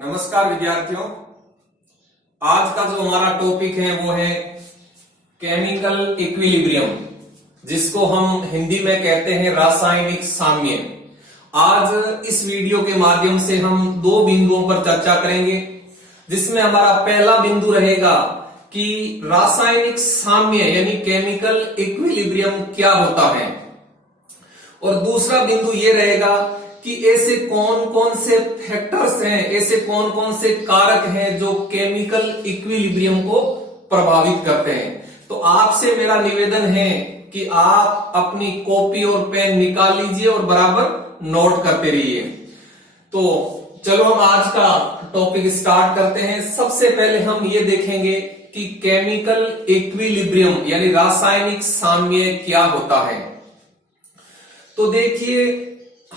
नमस्कार विद्यार्थियों। आज का जो हमारा टॉपिक है वो है केमिकल इक्विलिब्रियम, जिसको हम हिंदी में कहते हैं रासायनिक साम्य। आज इस वीडियो के माध्यम से हम दो बिंदुओं पर चर्चा करेंगे, जिसमें हमारा पहला बिंदु रहेगा कि रासायनिक साम्य यानी केमिकल इक्विलिब्रियम क्या होता है, और दूसरा बिंदु ये रहेगा कि ऐसे कौन कौन से फैक्टर्स हैं, ऐसे कौन कौन से कारक हैं जो केमिकल इक्विलिब्रियम को प्रभावित करते हैं। तो आपसे मेरा निवेदन है कि आप अपनी कॉपी और पेन निकाल लीजिए और बराबर नोट करते रहिए। तो चलो हम आज का टॉपिक स्टार्ट करते हैं। सबसे पहले हम ये देखेंगे कि केमिकल इक्विलिब्रियम यानी रासायनिक साम्य क्या होता है। तो देखिए,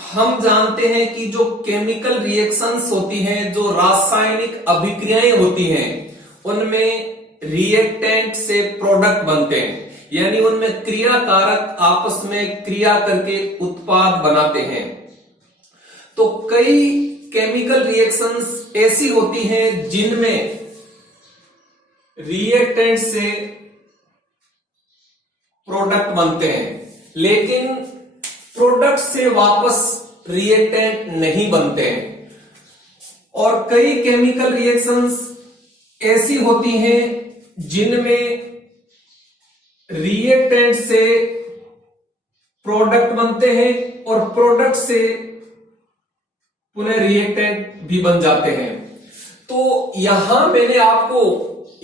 हम जानते हैं कि जो केमिकल रिएक्शंस होती हैं, जो रासायनिक अभिक्रियाएं होती हैं, उनमें रिएक्टेंट से प्रोडक्ट बनते हैं, यानी उनमें क्रिया कारक आपस में क्रिया करके उत्पाद बनाते हैं। तो कई केमिकल रिएक्शंस ऐसी होती हैं जिनमें रिएक्टेंट से प्रोडक्ट बनते हैं, लेकिन प्रोडक्ट से वापस रिएक्टेंट नहीं बनते हैं। और कई केमिकल रिएक्शंस ऐसी होती हैं जिनमें रिएक्टेंट से प्रोडक्ट बनते हैं और प्रोडक्ट से पुनः रिएक्टेंट भी बन जाते हैं। तो यहां मैंने आपको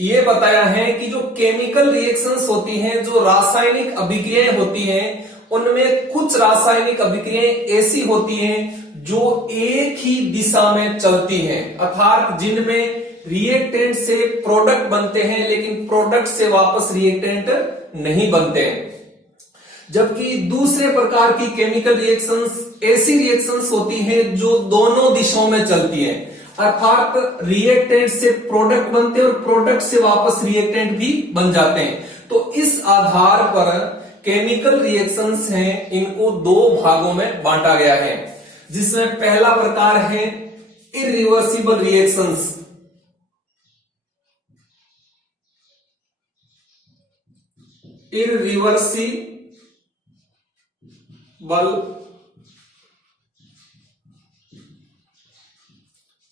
यह बताया है कि जो केमिकल रिएक्शंस होती हैं, जो रासायनिक अभिक्रियाएं होती हैं, उनमें कुछ रासायनिक अभिक्रियाएं ऐसी होती हैं जो एक ही दिशा में चलती हैं, अर्थात जिनमें रिएक्टेंट से प्रोडक्ट बनते हैं लेकिन प्रोडक्ट से वापस रिएक्टेंट नहीं बनते हैं। जबकि दूसरे प्रकार की केमिकल रिएक्शंस ऐसी रिएक्शंस होती हैं जो दोनों दिशाओं में चलती हैं, अर्थात रिएक्टेंट से प्रोडक्ट बनते हैं और प्रोडक्ट से वापस रिएक्टेंट भी बन जाते हैं। तो इस आधार पर केमिकल रिएक्शंस हैं, इनको दो भागों में बांटा गया है, जिसमें पहला प्रकार है इरिवर्सिबल रिएक्शंस। इरिवर्सिबल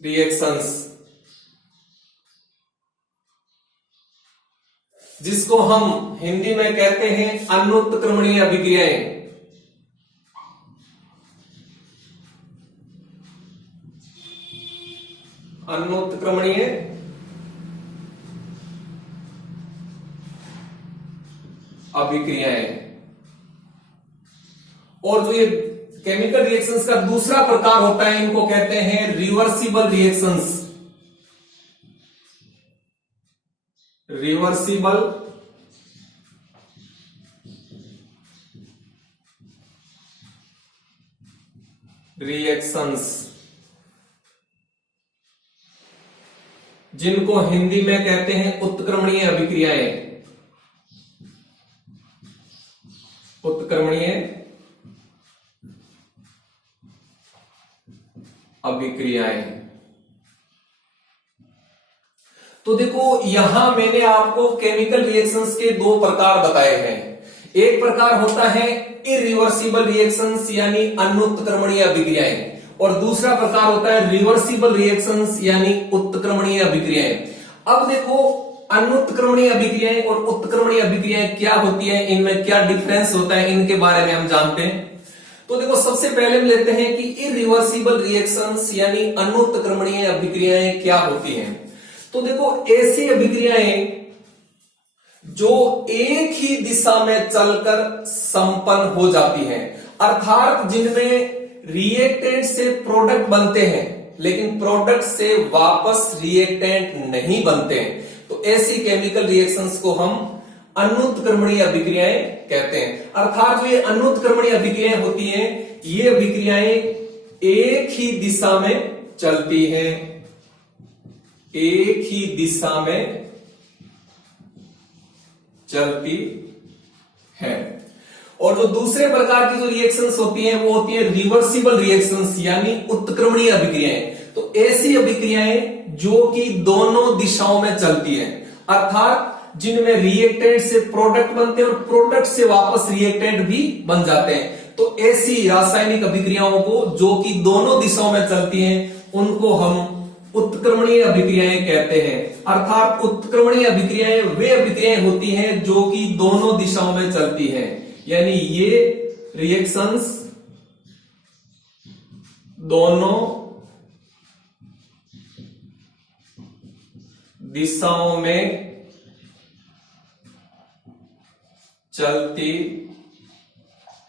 रिएक्शंस, जिसको हम हिंदी में कहते हैं अनुत्क्रमणीय अभिक्रियाएं। अनुत्क्रमणीय अभिक्रियाएं। और जो ये केमिकल रिएक्शंस का दूसरा प्रकार होता है, इनको कहते हैं रिवर्सिबल रिएक्शंस। रिवर्सिबल रिएक्शंस, जिनको हिंदी में कहते हैं उत्क्रमणीय अभिक्रियाएं। उत्क्रमणीय अभिक्रियाएं। तो देखो, यहां मैंने आपको केमिकल रिएक्शंस के दो प्रकार बताए हैं। एक प्रकार होता है इरिवर्सिबल रिएक्शंस यानी अनुत्क्रमणीय अभिक्रियाएं, और दूसरा प्रकार होता है रिवर्सिबल रिएक्शंस यानी उत्क्रमणीय अभिक्रियाएं। अब देखो, अनुत्क्रमणीय अभिक्रियाएं और उत्क्रमणीय अभिक्रियाएं क्या होती है, इनमें क्या डिफरेंस होता है, इनके बारे में हम जानते हैं। तो देखो, सबसे पहले हम लेते हैं कि इरिवर्सिबल रिएक्शंस यानी अनुत्क्रमणीय अभिक्रियाएं क्या होती हैं। तो देखो, ऐसी अभिक्रियाएं जो एक ही दिशा में चलकर संपन्न हो जाती हैं, अर्थात जिनमें रिएक्टेंट से प्रोडक्ट बनते हैं लेकिन प्रोडक्ट से वापस रिएक्टेंट नहीं बनते हैं, तो ऐसी केमिकल रिएक्शंस को हम अनुत्क्रमणीय अभिक्रियाएं कहते हैं। अर्थात जो ये अनुत्क्रमणीय अभिक्रियाएं होती हैं, ये अभिक्रियाएं एक ही दिशा में चलती हैं, एक ही दिशा में चलती है। और जो दूसरे प्रकार की जो रिएक्शंस होती हैं वो होती है रिवर्सिबल रिएक्शंस यानी उत्क्रमणीय अभिक्रियाएं। तो ऐसी अभिक्रियाएं जो कि दोनों दिशाओं में चलती हैं, अर्थात जिनमें रिएक्टेंट से प्रोडक्ट बनते हैं और प्रोडक्ट से वापस रिएक्टेंट भी बन जाते हैं, तो ऐसी रासायनिक अभिक्रियाओं को जो कि दोनों दिशाओं में चलती हैं उनको हम उत्क्रमणीय अभिक्रियाएं कहते हैं। अर्थात उत्क्रमणीय अभिक्रियाएं वे अभिक्रियाएं होती हैं जो कि दोनों दिशाओं में चलती हैं, यानी ये रिएक्शंस दोनों दिशाओं में चलती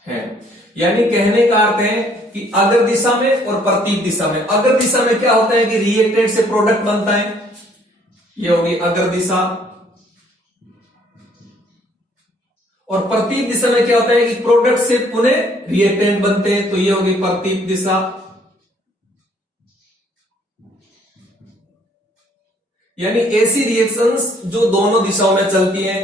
हैं। यानी कहने का अर्थ है कि अग्र दिशा में और प्रतीक दिशा में। अग्र दिशा में क्या होता है कि रिएक्टेंट से प्रोडक्ट बनता है, ये होगी अग्र दिशा, और प्रतीक दिशा में क्या होता है कि प्रोडक्ट से पुनः रिएक्टेंट बनते हैं, तो ये होगी प्रतीक दिशा। यानी ऐसी रिएक्शंस जो दोनों दिशाओं में चलती हैं,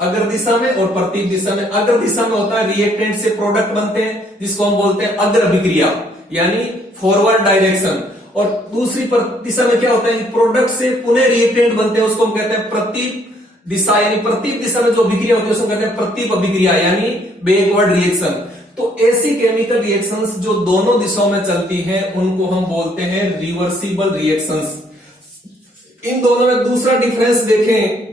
अग्र दिशा में और प्रतीक दिशा में। अग्र दिशा में होता है रिएक्टेंट से प्रोडक्ट बनते हैं जिसको हम बोलते हैं अग्र अभिक्रिया, यानी फॉरवर्ड डायरेक्शन, और दूसरी दिशा में क्या होता है कि प्रोडक्ट से पुनः रिएक्टेंट बनते हैं, उसको हम कहते हैं प्रतीक दिशा। यानी प्रतीक दिशा में जो अभिक्रिया होती है उसको कहते हैं प्रतीक अभिक्रिया, यानी बैकवर्ड रिएक्शन। तो ऐसी केमिकल रिएक्शंस जो दोनों दिशाओं में चलती हैं उनको हम बोलते हैं रिवर्सिबल रिएक्शंस। इन दोनों में दूसरा डिफरेंस देखें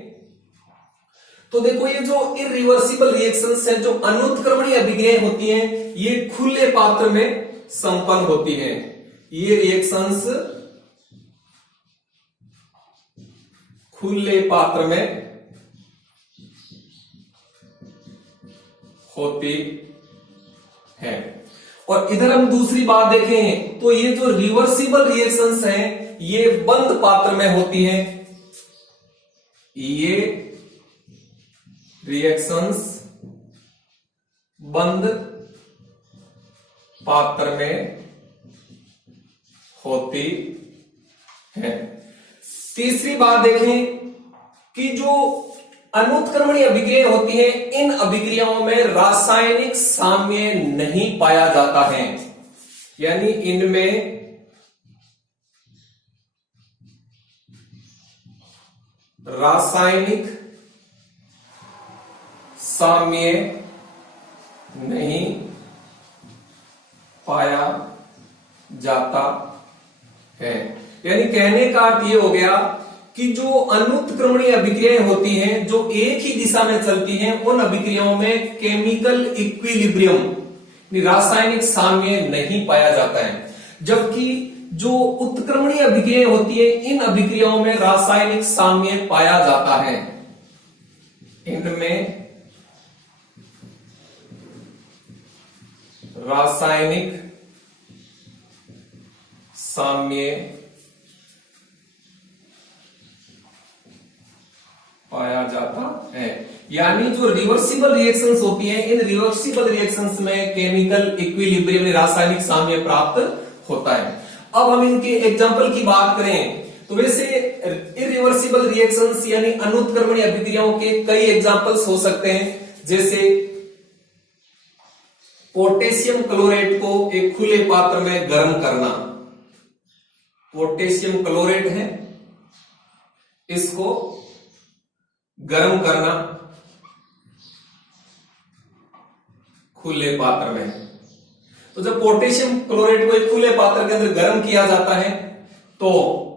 तो देखो, ये जो इरिवर्सिबल रिएक्शंस हैं, जो अनुत्क्रमणीय अभिक्रियाएं होती हैं, ये खुले पात्र में संपन्न होती हैं। ये रिएक्शंस खुले पात्र में होती है। और इधर हम दूसरी बात देखें तो ये जो रिवर्सिबल रिएक्शंस हैं ये बंद पात्र में होती हैं। ये रिएक्शंस बंद पात्र में होती है। तीसरी बात देखें कि जो अनुत्क्रमणीय अभिक्रियाएं होती हैं, इन अभिक्रियाओं में रासायनिक साम्य नहीं पाया जाता है, यानी इनमें रासायनिक साम्य नहीं पाया जाता है। यानी कहने का अर्थ यह हो गया कि जो अनुत्क्रमणीय अभिक्रियाएं होती हैं जो एक ही दिशा में चलती हैं, उन अभिक्रियाओं में केमिकल इक्विलिब्रियम रासायनिक साम्य नहीं पाया जाता है, जबकि जो उत्क्रमणीय अभिक्रियाएं होती हैं इन अभिक्रियाओं में रासायनिक साम्य पाया जाता है। इनमें रासायनिक साम्य पाया जाता है। यानी जो रिवर्सिबल रिएक्शंस होती हैं, इन रिवर्सिबल रिएक्शंस में केमिकल इक्विलिब्रियम रासायनिक साम्य प्राप्त होता है। अब हम इनके एग्जांपल की बात करें तो वैसे इरिवर्सिबल रिएक्शंस यानी अनुत्क्रमणीय अभिक्रियाओं के कई एग्जांपल्स हो सकते हैं, जैसे पोटेशियम क्लोरेट को एक खुले पात्र में गर्म करना। पोटेशियम क्लोरेट है, इसको गर्म करना खुले पात्र में। तो जब पोटेशियम क्लोराइड को एक खुले पात्र के अंदर गर्म किया जाता है तो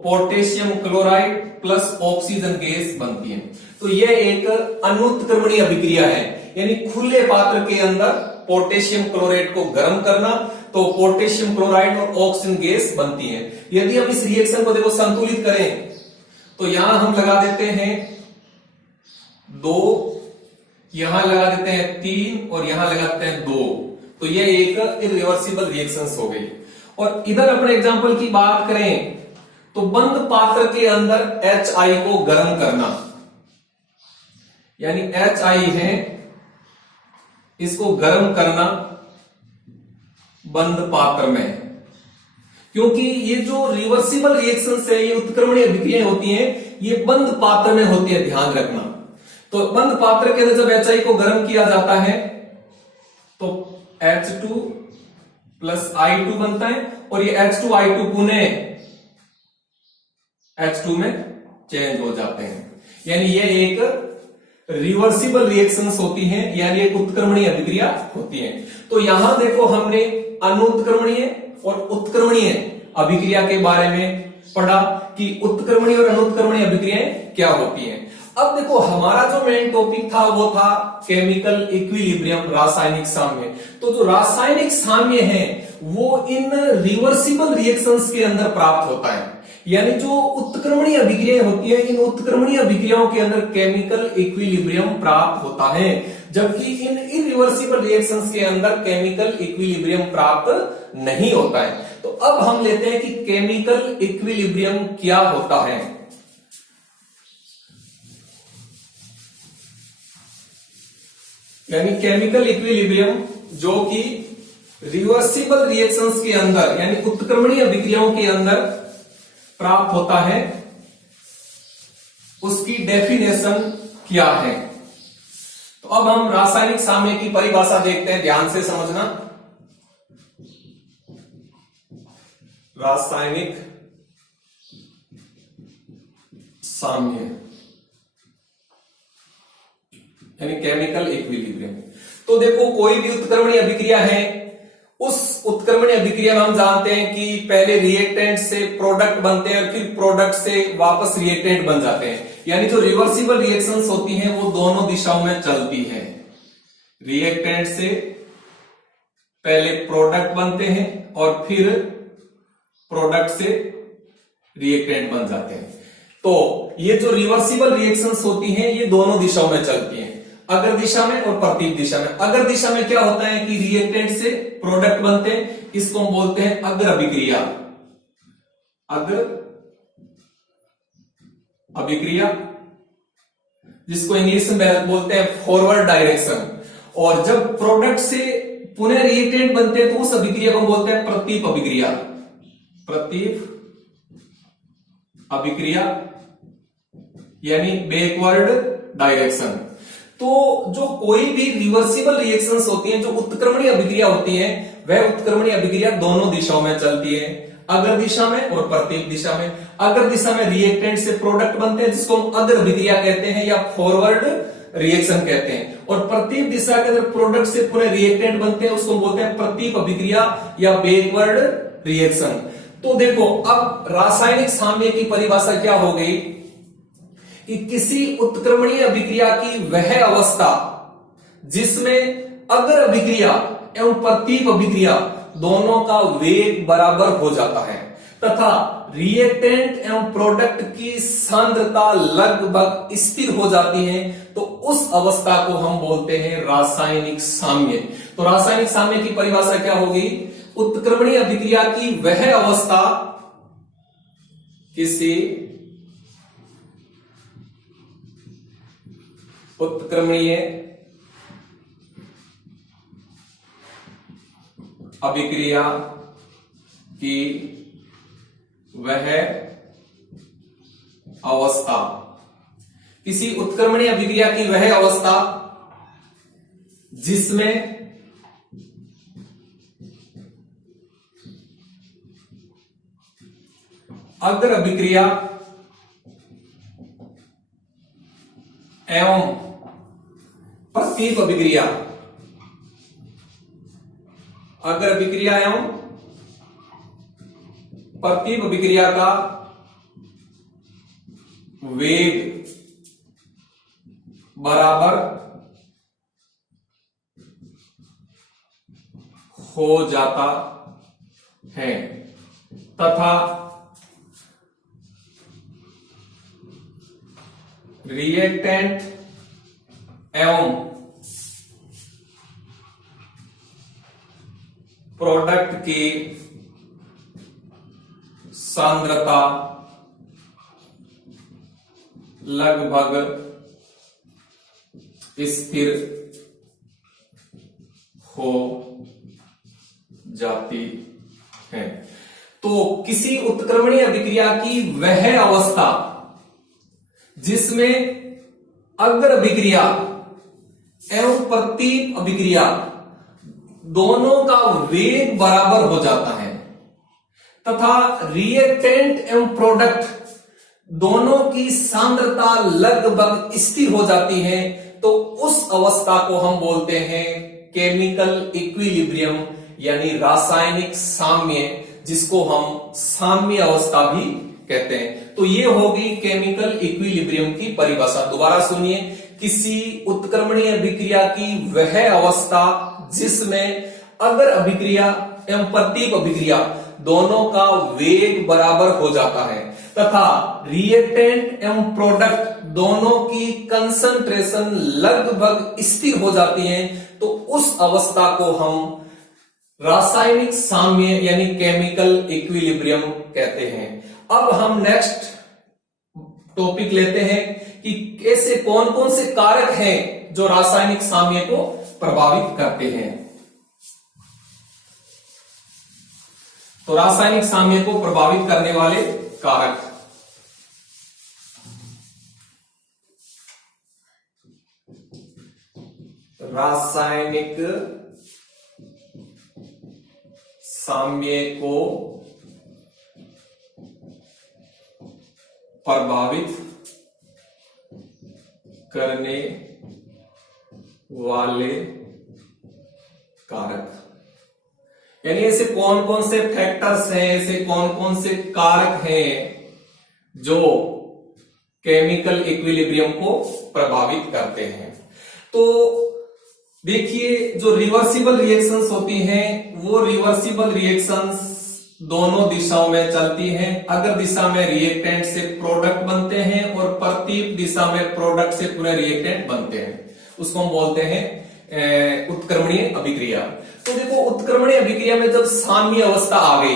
potassium chloride plus oxygen gas बनती है। तो यह एक अनुत्क्रमणीय अभिक्रिया है, यानी खुले पात्र के अंदर पोटेशियम क्लोराइड को गर्म करना तो पोटेशियम क्लोराइड और ऑक्सीजन गैस बनती है। यदि हम इस रिएक्शन को देखो संतुलित करें तो यहां हम लगा देते हैं 2, यहां लगा देते हैं 3 और यहां लगाते हैं 2, तो यह एक इरिवर्सिबल रिएक्शंस हो गई। और इधर अपने एग्जांपल की बात करें तो बंद पात्र के अंदर HI को गर्म करना, यानी HI है, इसको गर्म करना बंद पात्र में, क्योंकि ये जो रिवर्सिबल रिएक्शंस है, ये उत्क्रमणीय अभिक्रियाएं होती हैं, ये बंद पात्र में होती है, ध्यान रखना। तो बंद पात्र के अंदर जब HI को गर्म किया जाता है तो H2 प्लस I2 बनता है और ये H2I2 पुनः H2 में चेंज हो जाते हैं। यानी ये एक रिवर्सिबल रिएक्शंस होती हैं, यानी एक उत्क्रमणीय अभिक्रिया होती है। तो यहां देखो हमने अनुत्क्रमणीय और उत्क्रमणीय अभिक्रिया के बारे में पढ़ा कि उत्क्रमणीय और अनुत्क्रमणीय अभिक्रियाएं क्या होती हैं। अब देखो हमारा जो मेन टॉपिक था वो था केमिकल इक्विलिब्रियम, रासायनिक साम्य। तो जो रासायनिक साम्य है वो इन रिवर्सिबल रिएक्शंस के अंदर प्राप्त होता है। यानी जो उत्क्रमणीय अभिक्रियाएं होती है, इन उत्क्रमणीय अभिक्रियाओं के अंदर केमिकल इक्विलिब्रियम प्राप्त होता है, जबकि इन इरिवर्सिबल रिएक्शंस के अंदर केमिकल इक्विलिब्रियम प्राप्त नहीं होता है। तो अब हम लेते हैं कि केमिकल इक्विलिब्रियम क्या होता है। यानी केमिकल इक्विलिब्रियम जो कि रिवर्सिबल रिएक्शंस के अंदर यानी उत्क्रमणीय अभिक्रियाओं के अंदर प्राप्त होता है, उसकी डेफिनेशन क्या है। तो अब हम रासायनिक साम्य की परिभाषा देखते हैं, ध्यान से समझना। रासायनिक साम्य यानी केमिकल इक्विलिब्रियम। तो देखो कोई भी उत्क्रमणीय अभिक्रिया है, उस उत्क्रमणीय अभिक्रिया में हम जानते हैं कि पहले रिएक्टेंट से प्रोडक्ट बनते हैं और फिर प्रोडक्ट से वापस रिएक्टेंट बन जाते हैं। यानी जो रिवर्सिबल रिएक्शंस होती हैं वो दोनों दिशाओं में चलती है। रिएक्टेंट से पहले प्रोडक्ट बनते हैं और फिर प्रोडक्ट से रिएक्टेंट बन जाते हैं। तो ये जो रिवर्सिबल रिएक्शंस होती हैं ये दोनों दिशाओं में चलती हैं, अग्र दिशा में और प्रतीक दिशा में। अग्र दिशा में क्या होता है कि रिएक्टेंट से प्रोडक्ट बनते हैं, इसको हम बोलते हैं अग्र अभिक्रिया। अग्र अभिक्रिया जिसको इंग्लिश में बोलते हैं फॉरवर्ड डायरेक्शन। और जब प्रोडक्ट से पुनः रिएक्टेंट बनते हैं तो उस अभिक्रिया को हम बोलते हैं प्रतीप अभिक्रिया। प्रतीप अभिक्रिया यानी बैकवर्ड डायरेक्शन। तो जो कोई भी रिवर्सिबल रिएक्शंस होती हैं, जो उत्क्रमणीय अभिक्रिया होती हैं, वह उत्क्रमणीय अभिक्रिया दोनों दिशाओं में चलती है, अग्र दिशा में और प्रतीक दिशा में। अग्र दिशा में रिएक्टेंट से प्रोडक्ट बनते हैं जिसको हम अग्र अभिक्रिया कहते हैं या फॉरवर्ड रिएक्शन कहते हैं, और प्रतीक दिशा के अंदर प्रोडक्ट से पुनः रिएक्टेंट बनते हैं, उसको बोलते हैं प्रतीप अभिक्रिया या बैकवर्ड रिएक्शन। तो देखो अब रासायनिक साम्य की परिभाषा क्या हो गई कि किसी उत्क्रमणीय अभिक्रिया की वह अवस्था जिसमें अग्र अभिक्रिया एवं प्रतीप अभिक्रिया दोनों का वेग बराबर हो जाता है तथा रिएक्टेंट एवं प्रोडक्ट की सांद्रता लगभग स्थिर हो जाती है, तो उस अवस्था को हम बोलते हैं रासायनिक साम्य। तो रासायनिक साम्य की परिभाषा क्या होगी? उत्क्रमणीय अभिक्रिया की वह अवस्था किसी उत्क्रमणीय अभिक्रिया की वह अवस्था, किसी उत्क्रमणीय अभिक्रिया की वह अवस्था जिसमें अग्र अभिक्रिया एवं प्रतीप अभिक्रिया, अग्र अभिक्रिया एवं प्रतीप अभिक्रिया का वेग बराबर हो जाता है तथा रिएक्टेंट एवं प्रोडक्ट की सांद्रता लगभग स्थिर हो जाती है। तो किसी उत्क्रमणीय अभिक्रिया की वह अवस्था जिसमें अग्र अभिक्रिया एवं प्रतीप अभिक्रिया दोनों का वेग बराबर हो जाता है तथा रिएक्टेंट एवं प्रोडक्ट दोनों की सांद्रता लगभग स्थिर हो जाती है तो उस अवस्था को हम बोलते हैं केमिकल इक्विलिब्रियम, यानी रासायनिक साम्य, जिसको हम साम्य अवस्था भी कहते हैं। तो ये होगी केमिकल इक्विलिब्रियम की परिभाषा। दोबारा सुनिए, किसी उत्क्रमणीय अभिक्रिया की वह अवस्था जिसमें अगर अभिक्रिया एवं प्रतीक अभिक्रिया दोनों का वेग बराबर हो जाता है तथा रिएक्टेंट एवं प्रोडक्ट दोनों की कंसंट्रेशन लगभग स्थिर हो जाती है, तो उस अवस्था को हम रासायनिक साम्य यानी केमिकल इक्विलिब्रियम कहते हैं। अब हम नेक्स्ट टॉपिक लेते हैं कि ऐसे कौन कौन से कारक हैं जो रासायनिक साम्य को प्रभावित करते हैं। तो रासायनिक साम्य को प्रभावित करने वाले कारक, रासायनिक साम्य को प्रभावित करने वाले कारक, यानी ऐसे कौन कौन से फैक्टर्स हैं, ऐसे कौन कौन से कारक हैं जो केमिकल इक्विलिब्रियम को प्रभावित करते हैं। तो देखिए, जो रिवर्सिबल रिएक्शंस होती हैं वो रिवर्सिबल रिएक्शंस दोनों दिशाओं में चलती हैं। अगर दिशा में रिएक्टेंट से प्रोडक्ट बनते हैं और प्रतीक दिशा में प्रोडक्ट से पूरे रिएक्टेंट बनते हैं, उसको हम बोलते हैं उत्क्रमणीय अभिक्रिया। तो देखो, उत्क्रमणीय अभिक्रिया में जब साम्य अवस्था आ गई,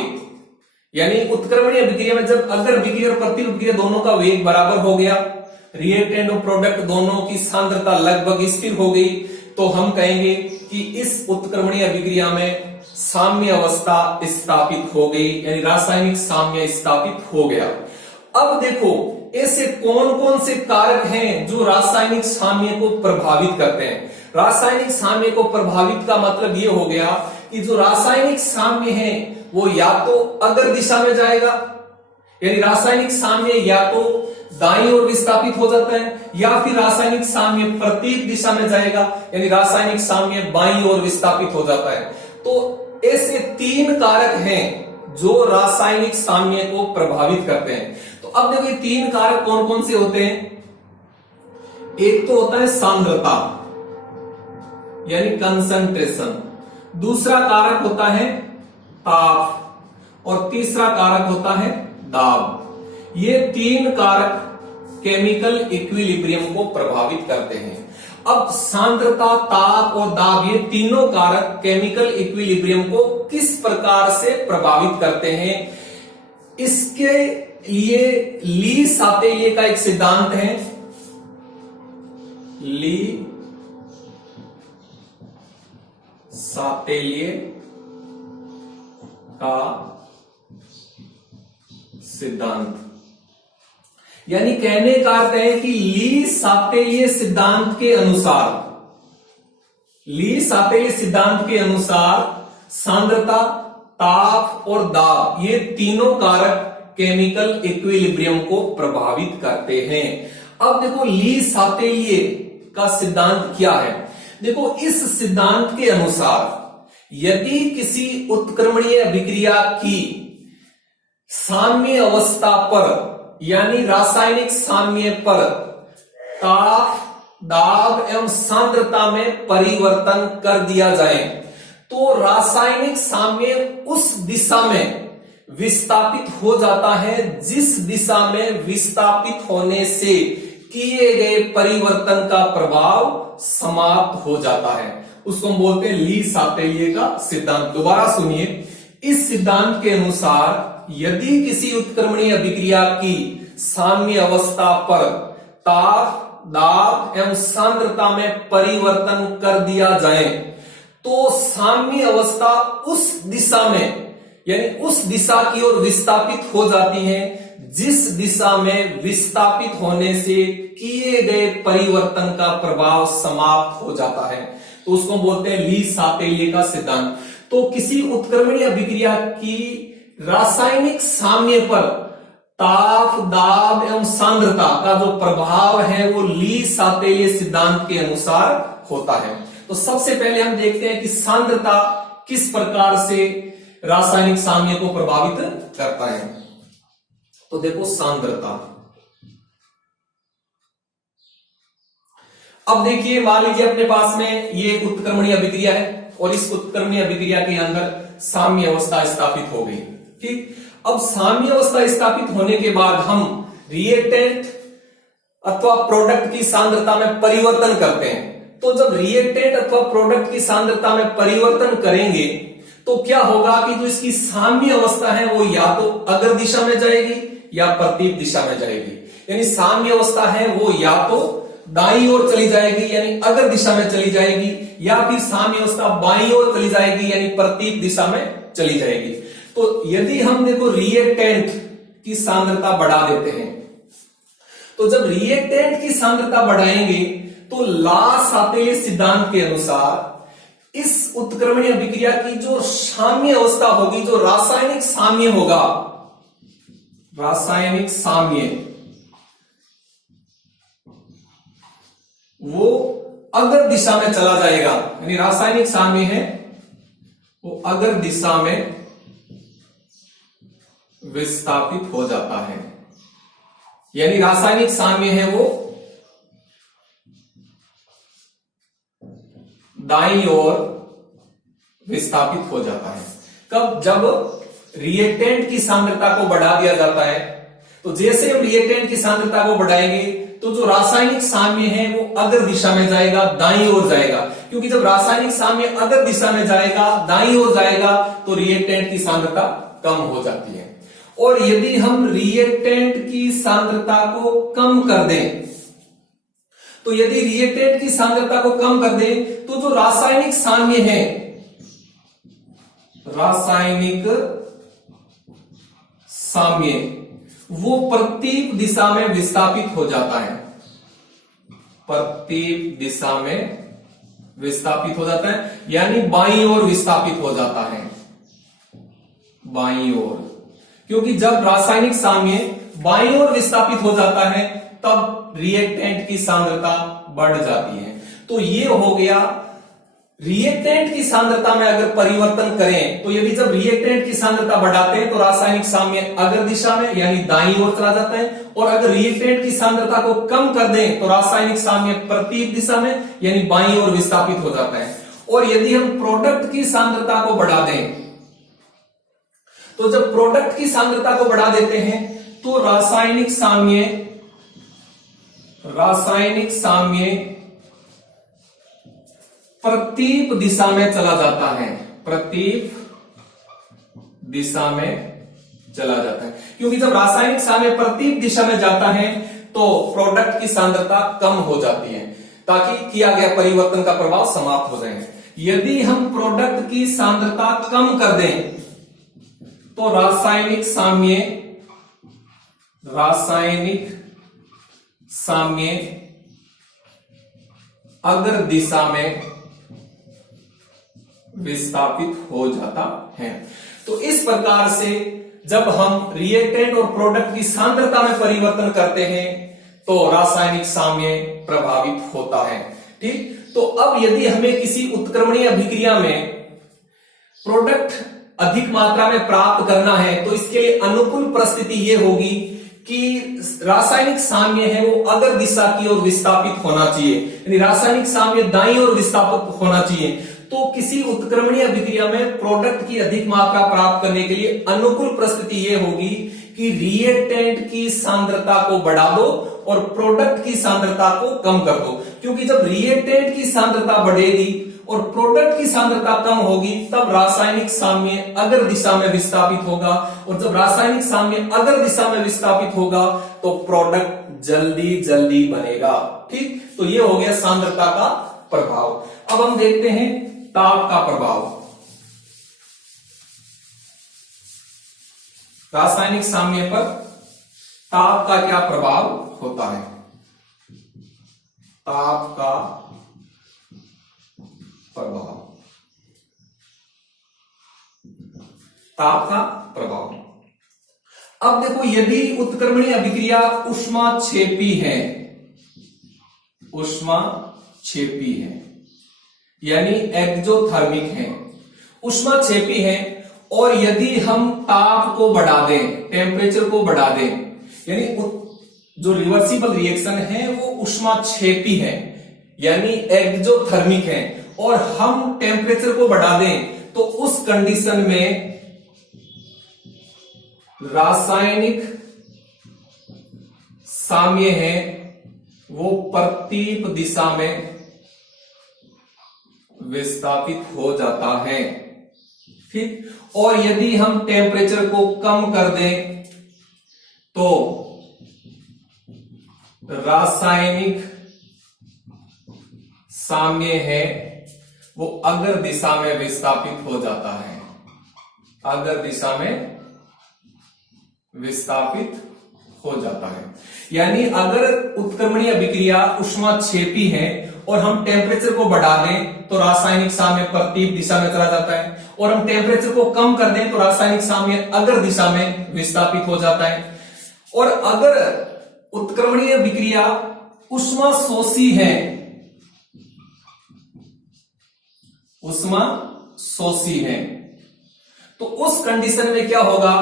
यानी उत्क्रमणीय अभिक्रिया में जब अगर अभिक्रिया और प्रतीक अभिक्रिया दोनों का वेग बराबर हो गया, रिएक्टेंट और प्रोडक्ट दोनों की सांद्रता लगभग स्थिर हो गई, तो हम कहेंगे कि इस उत्क्रमणीय अभिक्रिया में साम्य अवस्था स्थापित हो गई, यानी रासायनिक साम्य स्थापित हो गया। अब देखो, ऐसे कौन कौन से कारक हैं जो रासायनिक साम्य को प्रभावित करते हैं। रासायनिक साम्य को प्रभावित का मतलब ये हो गया कि जो रासायनिक साम्य है वो या तो अगर दिशा में जाएगा, यानी रासायनिक साम्य या तो दाईं ओर विस्थापित हो जाता है, या फिर रासायनिक साम्य प्रतीक दिशा में जाएगा, यानी रासायनिक साम्य बाईं ओर विस्थापित हो जाता है। तो ऐसे तीन कारक हैं जो रासायनिक साम्य को प्रभावित करते हैं। तो अब देखो, ये तीन कारक कौन कौन से होते हैं। एक तो होता है सांद्रता यानी कंसंट्रेशन, दूसरा कारक होता है ताप, और तीसरा कारक होता है दाब। ये तीन कारक केमिकल इक्विलिब्रियम को प्रभावित करते हैं। अब सांद्रता, ताप और दाब, ये तीनों कारक केमिकल इक्विलिब्रियम को किस प्रकार से प्रभावित करते हैं, इसके लिए ली सातेलिए का एक सिद्धांत है। ली सातेलिए का सिद्धांत, यानी कहने का अर्थ है कि ली सातेलिए सिद्धांत के अनुसार, ली सातेलिए सिद्धांत के अनुसार सांद्रता, ताप और दाब, ये तीनों कारक केमिकल इक्विलिब्रियम को प्रभावित करते हैं। अब देखो, ली सातेलिए का सिद्धांत क्या है। देखो, इस सिद्धांत के अनुसार यदि किसी उत्क्रमणीय अभिक्रिया की साम्य अवस्था पर, यानी रासायनिक साम्य पर ताप, दाब एवं सांद्रता में परिवर्तन कर दिया जाए, तो रासायनिक साम्य उस दिशा में विस्थापित हो जाता है जिस दिशा में विस्थापित होने से किए गए परिवर्तन का प्रभाव समाप्त हो जाता है। उसको हम बोलते हैं ली सातेलिए का सिद्धांत। दोबारा सुनिए, इस सिद्धांत के अनुसार यदि किसी उत्क्रमणीय अभिक्रिया की साम्य अवस्था पर ताप, दाब एवं सांद्रता में परिवर्तन कर दिया जाए, तो साम्य अवस्था उस दिशा में, यानी उस दिशा की ओर विस्थापित हो जाती है जिस दिशा में विस्थापित होने से किए गए परिवर्तन का प्रभाव समाप्त हो जाता है। तो उसको बोलते हैं ली सातेलिए का सिद्धांत। तो किसी उत्क्रमणीय अभिक्रिया की रासायनिक साम्य पर ताप, दाब एवं सांद्रता का जो प्रभाव है वो ली सातेलिय सिद्धांत के अनुसार होता है। तो सबसे पहले हम देखते हैं कि सांद्रता किस प्रकार से रासायनिक साम्य को प्रभावित करता है। तो देखो सांद्रता, अब देखिए मान लीजिए अपने पास में ये उत्क्रमणीय अभिक्रिया है और इस उत्क्रमणीय अभिक्रिया के अंदर साम्य अवस्था स्थापित हो गई। ठीक, अब साम्य अवस्था स्थापित होने के बाद हम रिएक्टेंट अथवा प्रोडक्ट की सांद्रता में परिवर्तन करते हैं। तो जब रिएक्टेंट अथवा प्रोडक्ट की सांद्रता में परिवर्तन करेंगे तो क्या होगा कि जो इसकी साम्य अवस्था है वो या तो अग्र दिशा में जाएगी या प्रतीप दिशा में जाएगी। यानी साम्य अवस्था है वो या तो दाईं ओर चली जाएगी यानी अग्र दिशा में चली जाएगी, या फिर साम्य अवस्था बाईं ओर चली जाएगी यानी प्रतीप दिशा में चली जाएगी। तो यदि हम देखो रिएक्टेंट की सांद्रता बढ़ा देते हैं, तो जब रिएक्टेंट की सांद्रता बढ़ाएंगे तो ला सातेलिय सिद्धांत के अनुसार इस उत्क्रमणीय अभिक्रिया की जो साम्य अवस्था होगी, जो रासायनिक साम्य होगा, रासायनिक साम्य वो अग्र दिशा में चला जाएगा। यानी रासायनिक साम्य है वो अग्र दिशा में विस्थापित हो जाता है। यानी रासायनिक साम्य है वो दाईं ओर विस्थापित हो जाता है। कब? जब रिएक्टेंट की सांद्रता को बढ़ा दिया जाता है। तो जैसे हम रिएक्टेंट की सांद्रता को बढ़ाएंगे तो जो रासायनिक साम्य है वो अग्र दिशा में जाएगा, दाईं ओर जाएगा। क्योंकि जब रासायनिक साम्य अग्र दिशा में जाएगा, दाईं ओर जाएगा, तो रिएक्टेंट की सांद्रता कम हो जाती है। और यदि हम रिएक्टेंट की सांद्रता को कम कर दें, तो यदि रिएक्टेंट की सांद्रता को कम कर दें तो जो रासायनिक साम्य है, रासायनिक साम्य वो प्रतीप दिशा में विस्थापित हो जाता है। प्रतीप दिशा में विस्थापित हो जाता है यानी बाईं ओर विस्थापित हो जाता है, बाईं ओर। क्योंकि जब रासायनिक साम्य बाईं ओर विस्थापित हो जाता है तब रिएक्टेंट की सांद्रता बढ़ जाती है। तो ये हो गया रिएक्टेंट की सांद्रता में अगर परिवर्तन करें तो यदि जब रिएक्टेंट की सांद्रता बढ़ाते हैं तो रासायनिक साम्य अग्र दिशा में यानी दाईं ओर चला जाता है, और अगर रिएक्टेंट की सांद्रता को कम कर दें तो रासायनिक साम्य प्रतीप दिशा में यानी बाईं ओर विस्थापित हो जाता है। और यदि हम प्रोडक्ट की सांद्रता को बढ़ा दें, तो जब प्रोडक्ट की सांद्रता को बढ़ा देते हैं तो रासायनिक साम्य प्रतीप दिशा में चला जाता है, प्रतीप दिशा में चला जाता है। क्योंकि जब रासायनिक साम्य प्रतीप दिशा में जाता है तो प्रोडक्ट की सांद्रता कम हो जाती है ताकि किया गया परिवर्तन का प्रभाव समाप्त हो जाए। यदि हम प्रोडक्ट की सांद्रता कम कर दें तो रासायनिक साम्य अग्र दिशा में विस्थापित हो जाता है। तो इस प्रकार से जब हम रिएक्टेंट और प्रोडक्ट की सांद्रता में परिवर्तन करते हैं तो रासायनिक साम्य प्रभावित होता है। ठीक, तो अब यदि हमें किसी उत्क्रमणीय अभिक्रिया में प्रोडक्ट अधिक मात्रा में प्राप्त करना है तो इसके लिए अनुकूल परिस्थिति ये होगी कि रासायनिक साम्य है वो अग्र दिशा की ओर विस्थापित होना चाहिए, यानी रासायनिक साम्य दाईं ओर विस्थापित होना चाहिए। तो किसी उत्क्रमणीय अभिक्रिया में प्रोडक्ट की अधिक मात्रा प्राप्त करने के लिए अनुकूल परिस्थिति यह होगी कि रिएक्टेंट की सांद्रता को बढ़ा दो और प्रोडक्ट की सांद्रता को कम कर दो। क्योंकि जब रिएक्टेंट की सांद्रता बढ़ेगी और प्रोडक्ट की सांद्रता कम होगी तब रासायनिक साम्य अग्र दिशा में विस्थापित होगा, और जब रासायनिक साम्य अग्र दिशा में विस्थापित होगा तो प्रोडक्ट जल्दी जल्दी बनेगा। ठीक, तो ये हो गया सांद्रता का प्रभाव। अब हम देखते हैं ताप का प्रभाव। रासायनिक साम्य पर ताप का क्या प्रभाव होता है? ताप का प्रभाव, ताप का प्रभाव। अब देखो, यदि उत्क्रमणीय अभिक्रिया ऊष्माक्षेपी है, ऊष्माक्षेपी है यानी एक्सोथर्मिक है, ऊष्माक्षेपी है, और यदि हम ताप को बढ़ा दें, टेम्परेचर को बढ़ा दें, यानी जो रिवर्सिबल रिएक्शन है वो ऊष्माक्षेपी है यानी एक्सोथर्मिक है, और हम टेम्परेचर को बढ़ा दें तो उस कंडीशन में रासायनिक साम्य है वो प्रतीप दिशा में विस्थापित हो जाता है। ठीक, और यदि हम टेम्परेचर को कम कर दें तो रासायनिक साम्य है वो अग्र दिशा में विस्थापित हो जाता है, अग्र दिशा में विस्थापित हो जाता है। यानी अगर उत्क्रमणीय अभिक्रिया ऊष्माक्षेपी है और हम टेम्परेचर को बढ़ा दें तो रासायनिक साम्य प्रतीप दिशा में चला जाता है, और हम टेम्परेचर को कम कर दें तो रासायनिक साम्य अग्र दिशा में विस्थापित हो जाता है। और अगर उत्क्रमणीय अभिक्रिया ऊष्मा शोषी है, ऊष्मा शोषी है, तो उस कंडीशन में क्या होगा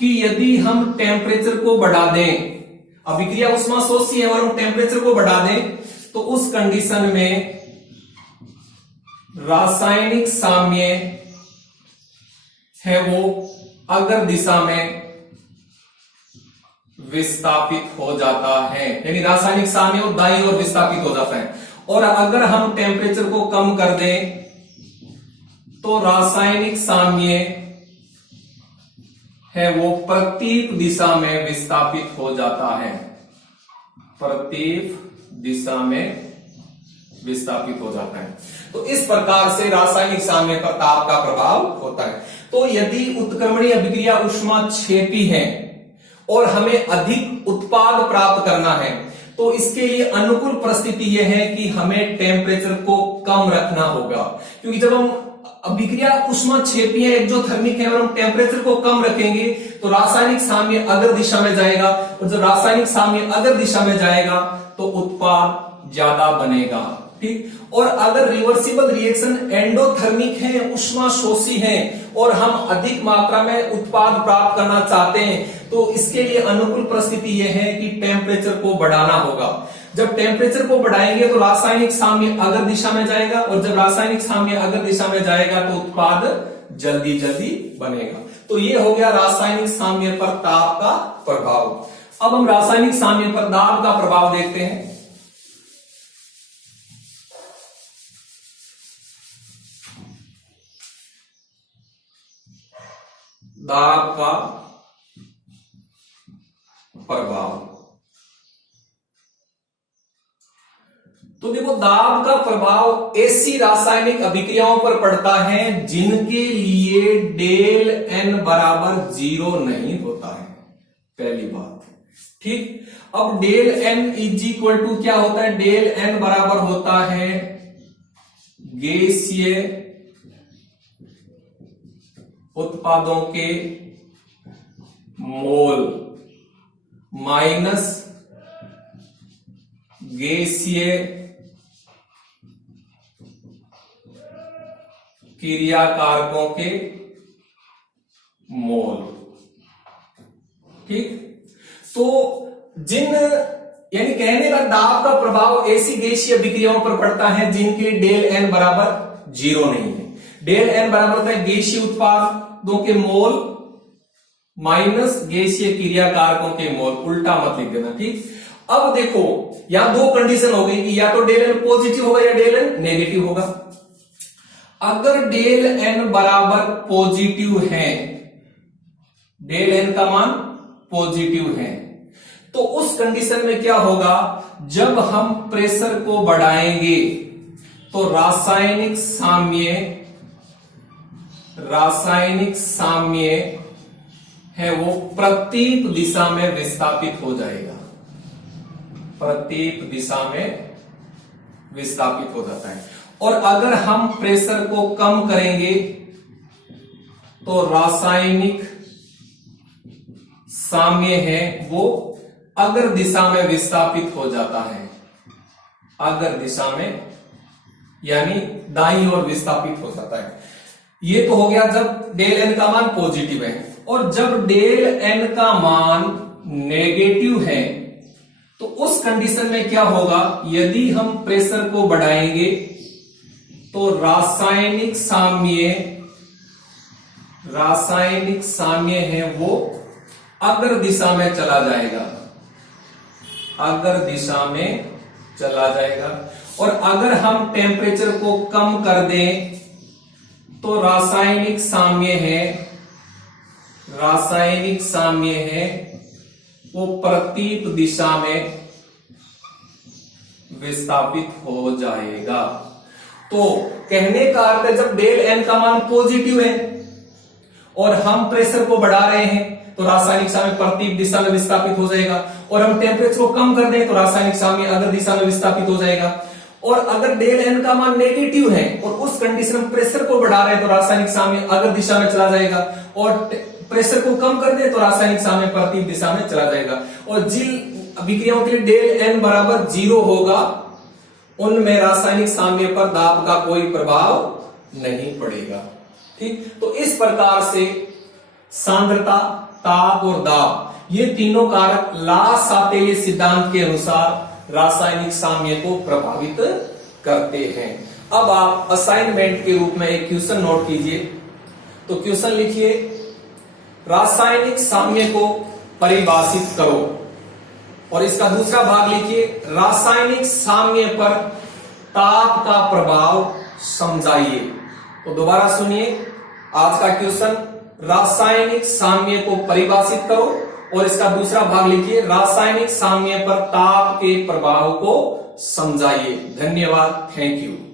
कि यदि हम टेम्परेचर को बढ़ा दें, अभिक्रिया ऊष्मा शोषी है और हम टेम्परेचर को बढ़ा दें तो उस कंडीशन में रासायनिक साम्य है वो अग्र दिशा में विस्थापित हो जाता है, यानी रासायनिक साम्य और दाईं ओर विस्थापित हो जाता है। और अगर हम टेम्परेचर को कम कर दें तो रासायनिक साम्य है वो प्रतीप दिशा में विस्थापित हो जाता है, प्रतीप दिशा में विस्थापित हो जाता है। तो इस प्रकार से रासायनिक साम्य पर ताप का प्रभाव होता है। तो यदि उत्क्रमणीय अभिक्रिया ऊष्माक्षेपी है और हमें अधिक उत्पाद प्राप्त करना है तो इसके लिए अनुकूल परिस्थिति यह है कि हमें टेम्परेचर को कम रखना होगा, क्योंकि जब हम अभिक्रिया ऊष्माक्षेपी है, एक्सोथर्मिक है, और हम टेम्परेचर को कम रखेंगे तो रासायनिक साम्य अग्र दिशा में जाएगा, और जब रासायनिक साम्य अग्र दिशा में जाएगा तो उत्पाद ज्यादा बनेगा। ठीक, और अगर रिवर्सिबल रिएक्शन एंडोथर्मिक है, ऊष्मा शोषी है, और हम अधिक मात्रा में उत्पाद प्राप्त करना चाहते हैं तो इसके लिए अनुकूल परिस्थिति यह है कि टेम्परेचर को बढ़ाना होगा। जब टेम्परेचर को बढ़ाएंगे तो रासायनिक साम्य अग्र दिशा में जाएगा, और जब रासायनिक साम्य अग्र दिशा में जाएगा तो उत्पाद जल्दी जल्दी बनेगा। तो ये हो गया रासायनिक साम्य पर ताप का प्रभाव। अब हम रासायनिक साम्य पर दाब का प्रभाव देखते हैं। दाब का प्रभाव, तो देखो दाब का प्रभाव ऐसी रासायनिक अभिक्रियाओं पर पड़ता है जिनके लिए डेल एन बराबर 0 नहीं होता है, पहली बात। ठीक, अब del n is equal to क्या होता है? डेल एन बराबर होता है गैसीय उत्पादों के मोल माइनस गैसीय क्रियाकारकों के मोल। ठीक, तो जिन यानी कहने का दाब का प्रभाव ऐसी गैसीय अभिक्रियाओं पर पड़ता है जिनके डेल एन बराबर 0 नहीं है। डेल एन बराबर होता है गैसीय उत्पादों के मोल माइनस गैसीय क्रियाकारकों के मोल, उल्टा मत लिख देना। ठीक, अब देखो यहां दो कंडीशन हो गई कि या तो डेल एन पॉजिटिव होगा या डेल एन नेगेटिव होगा। अगर डेल एन बराबर पॉजिटिव है, डेल एन का मान पॉजिटिव है, तो उस कंडीशन में क्या होगा? जब हम प्रेशर को बढ़ाएंगे तो रासायनिक साम्य है वो प्रतीप दिशा में विस्थापित हो जाएगा, प्रतीप दिशा में विस्थापित हो जाता है। और अगर हम प्रेशर को कम करेंगे तो रासायनिक साम्य है वो अगर दिशा में विस्थापित हो जाता है, अगर दिशा में यानी दाईं ओर विस्थापित हो जाता है। ये तो हो गया जब डेल एन का मान पॉजिटिव है। और जब डेल एन का मान नेगेटिव है तो उस कंडीशन में क्या होगा, यदि हम प्रेशर को बढ़ाएंगे तो रासायनिक साम्य है वो अगर दिशा में चला जाएगा, अगर दिशा में चला जाएगा। और अगर हम टेम्परेचर को कम कर दें तो रासायनिक साम्य है वो प्रतीक दिशा में विस्थापित हो जाएगा। तो कहने का अर्थ है जब डेल एन का मान पॉजिटिव है और हम प्रेशर को बढ़ा रहे हैं तो रासायनिक साम्य प्रतीक दिशा में विस्थापित हो जाएगा। और हम टेम्परेचर को कम कर दें तो रासायनिक साम्य अगर दिशा में विस्थापित हो जाएगा। और अगर डेल एन का मान नेगेटिव है और उस कंडीशन में प्रेशर को बढ़ा रहे हैं तो रासायनिक साम्य अगर दिशा में चला जाएगा। और प्रेशर को कम कर दें तो रासायनिक साम्य प्रतीक दिशा में चला जाएगा। और जिन अभिक्रियाओं के लिए डेल एन बराबर 0 होगा उनमें रासायनिक साम्य पर दाब का कोई प्रभाव नहीं पड़ेगा। ठीक, तो इस प्रकार से सांद्रता, ताप और दाब ये तीनों कारक ला-सातेली सिद्धांत के अनुसार रासायनिक साम्य को प्रभावित करते हैं। अब आप असाइनमेंट के रूप में एक क्वेश्चन नोट कीजिए। तो क्वेश्चन लिखिए, रासायनिक साम्य को परिभाषित करो। और इसका दूसरा भाग लिखिए, रासायनिक साम्य पर ताप का प्रभाव समझाइए। तो दोबारा सुनिए आज का क्वेश्चन, रासायनिक साम्य को परिभाषित करो। और इसका दूसरा भाग लिखिए, रासायनिक साम्य पर ताप के प्रभाव को समझाइए। धन्यवाद, थैंक यू।